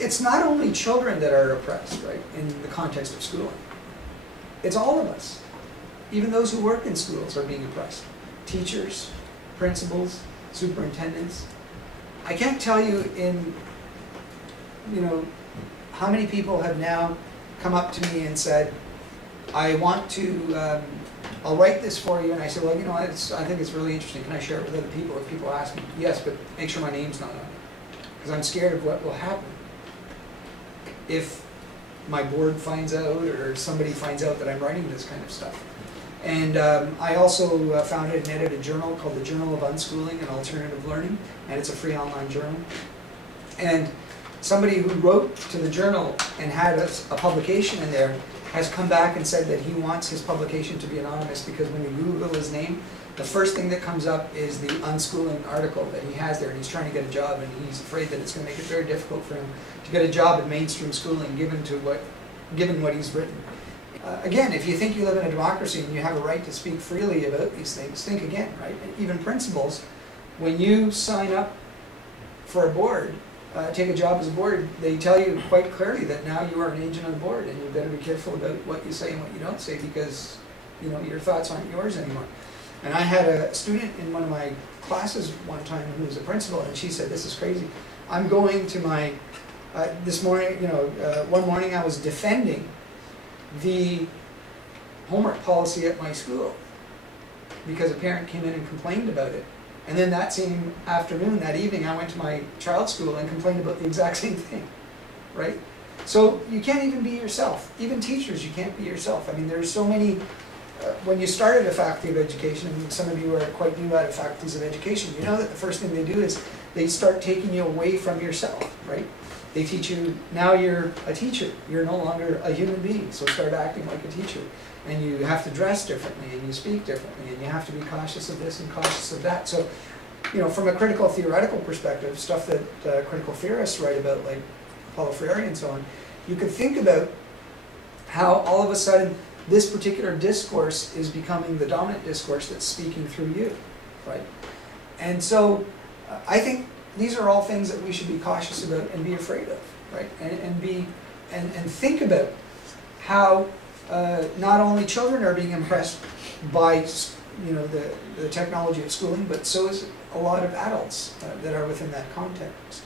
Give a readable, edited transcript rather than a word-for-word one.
it's not only children that are oppressed, right, in the context of schooling. It's all of us. Even those who work in schools are being oppressed. Teachers, principals, superintendents. I can't tell you how many people have now come up to me and said, I want to, I'll write this for you. And I said, well, I think it's really interesting. Can I share it with other people? If people ask me, yes, but make sure my name's not on it. Because I'm scared of what will happen if my board finds out or somebody finds out that I'm writing this kind of stuff. And I also founded and edited a journal called the Journal of Unschooling and Alternative Learning, and it's a free online journal. And somebody who wrote to the journal and had a publication in there has come back and said that he wants his publication to be anonymous because when you Google his name, the first thing that comes up is the unschooling article that he has there, and he's trying to get a job, and he's afraid that it's going to make it very difficult for him to get a job in mainstream schooling given what he's written. Again, if you think you live in a democracy and you have a right to speak freely about these things, think again, right? Even principals, when you sign up for a board, take a job as a board, they tell you quite clearly that now you are an agent of the board and you better be careful about what you say and what you don't say because your thoughts aren't yours anymore. And I had a student in one of my classes one time who was a principal, and she said, this is crazy. I'm going to my, this morning, one morning I was defending the homework policy at my school because a parent came in and complained about it. And then that same afternoon, that evening, I went to my child's school and complained about the exact same thing, right? So you can't even be yourself. Even teachers, you can't be yourself. I mean, there's so many, when you start at a faculty of education, and some of you are quite new at faculties of education, you know that the first thing they do is they start taking you away from yourself, right? They teach you, now you're a teacher, you're no longer a human being, so start acting like a teacher. And you have to dress differently, and you speak differently, and you have to be cautious of this and cautious of that. So, from a critical theoretical perspective, stuff that critical theorists write about, like Paulo Freire and so on, you could think about how all of a sudden this particular discourse is becoming the dominant discourse that's speaking through you, right? And so I think these are all things that we should be cautious about and be afraid of, right? And think about how not only children are being impressed by the technology of schooling, but so is a lot of adults that are within that context.